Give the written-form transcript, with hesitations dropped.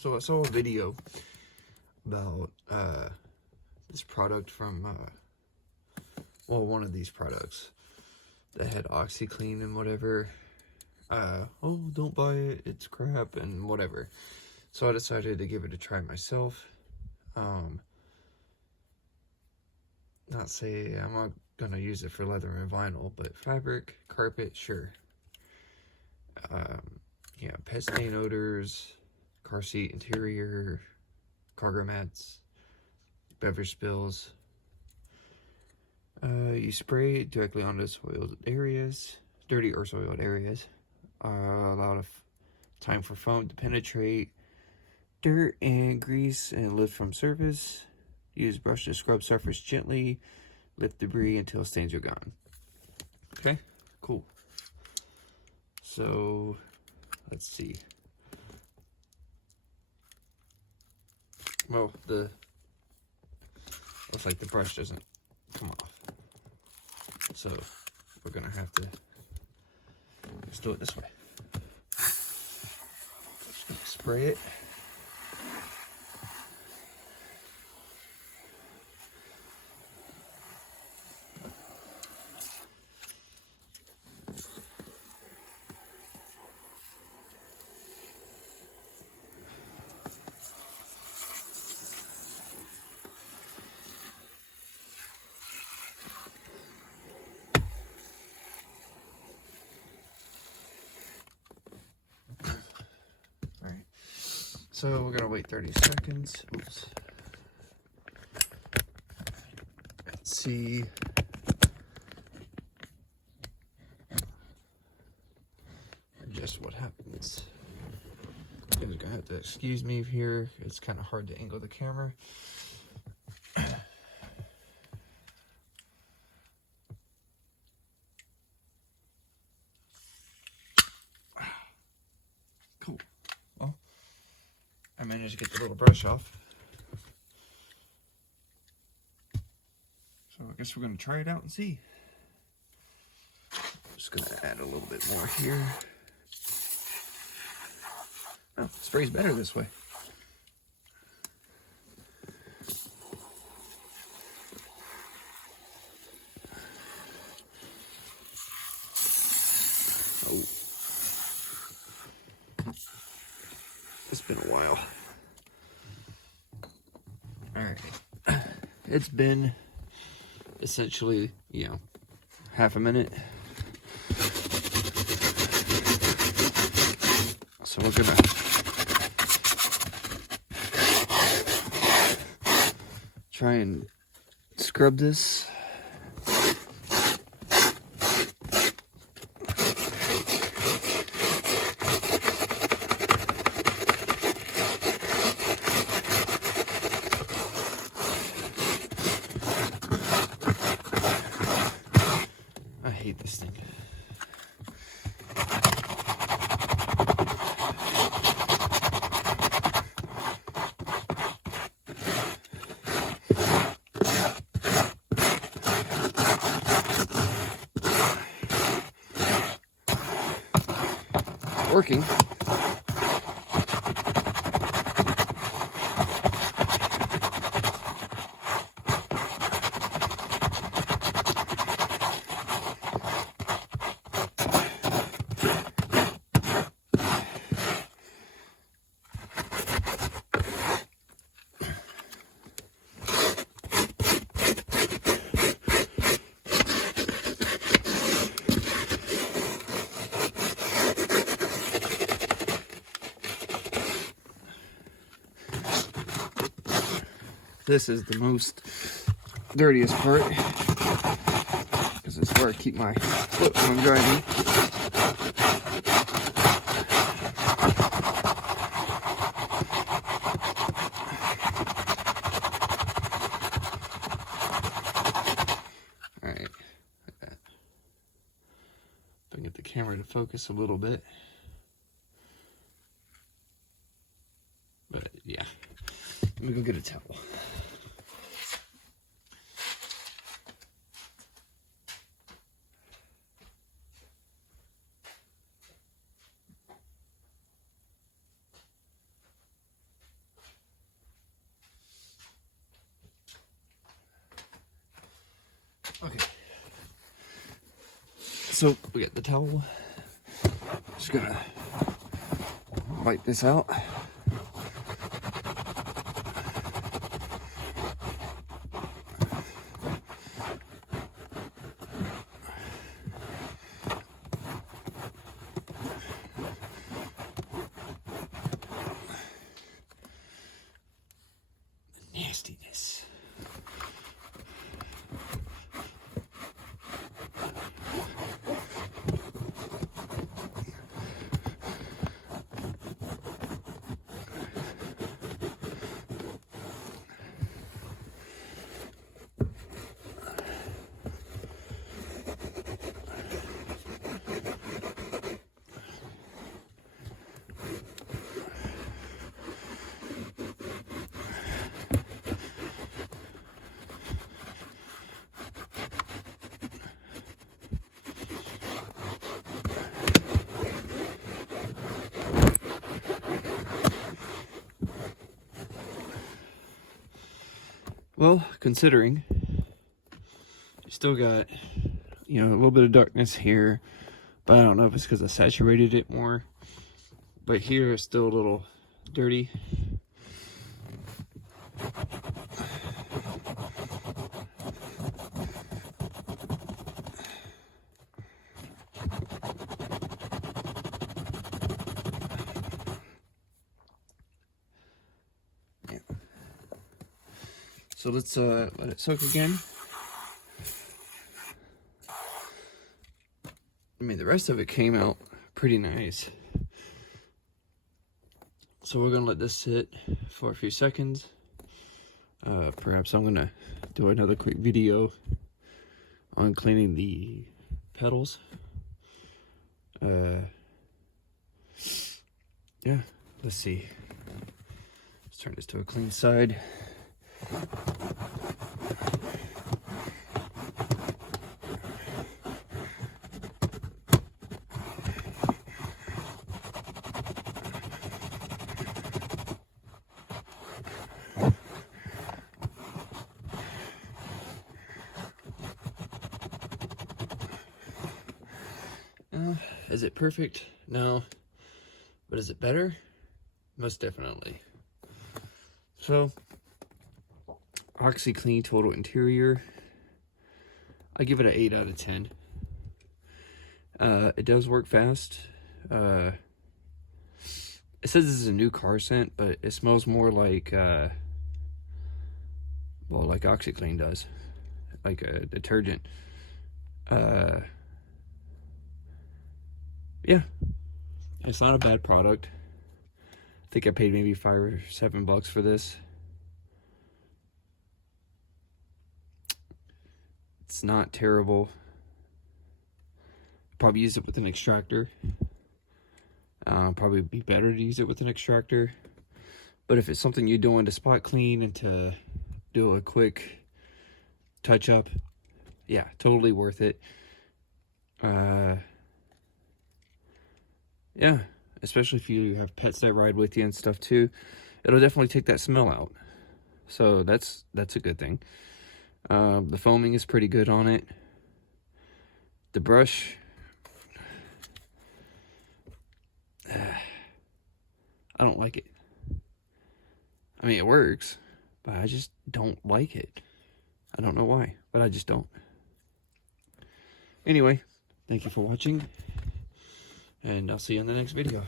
So I saw a video about this product from, well, one of these products that had Oxi-Clean and whatever. Oh, don't buy it, it's crap and whatever. So I decided to give it a try myself. Not say I'm not gonna use it for leather and vinyl, but fabric, carpet, sure. Yeah, pet stain odors, car seat interior, cargo mats, beverage spills. You spray it directly onto soiled areas, dirty or soiled areas. Allow of time for foam to penetrate dirt and grease and lift from surface. Use brush to scrub surface gently. Lift debris until stains are gone. Okay, cool. So, let's see. Well, looks like the brush doesn't come off. So, we're gonna have to just do it this way. Just gonna spray it. So we're gonna wait 30 seconds. Oops. Let's see. Just what happens. You guys are gonna have to excuse me here. It's kind of hard to angle the camera. Cool. Well, I managed to get the little brush off. So I guess we're gonna try it out and see. I'm just gonna add a little bit more here. Oh, spray's better this way. Oh. It's been a while. Alright. It's been essentially, half a minute. So we're gonna try and scrub this. I hate this thing. Working. This is the most dirtiest part because it's where I keep my foot when I'm driving. Alright, like that. If I can get the camera to focus a little bit. But yeah, let me go get a towel. So we got the towel. Just gonna wipe this out. Nastiness. Well, considering you still got, you know, a little bit of darkness here, but I don't know if it's because I saturated it more. But here it's still a little dirty. So let's let it soak again. I mean, the rest of it came out pretty nice. So we're gonna let this sit for a few seconds. Perhaps I'm gonna do another quick video on cleaning the pedals. Yeah, let's see. Let's turn this to a clean side. Is it perfect? No. But is it better? Most definitely. So, Oxi-Clean Total Interior. I give it an 8 out of 10. It does work fast. It says this is a new car scent, but it smells more like, well, like Oxi-Clean does. Like a detergent. Yeah. It's not a bad product. I think I paid maybe $5 or $7 for this. It's not terrible. Probably use it with an extractor. Probably be better to use it with an extractor. But if it's something you're doing to spot clean and to do a quick touch up, yeah, totally worth it. Yeah, especially if you have pets that ride with you and stuff too. It'll definitely take that smell out. So that's a good thing. The foaming is pretty good on it. The brush, I don't like it. I mean, it works, but I just don't like it. I don't know why, but I just don't. Anyway, thank you for watching, and I'll see you in the next video.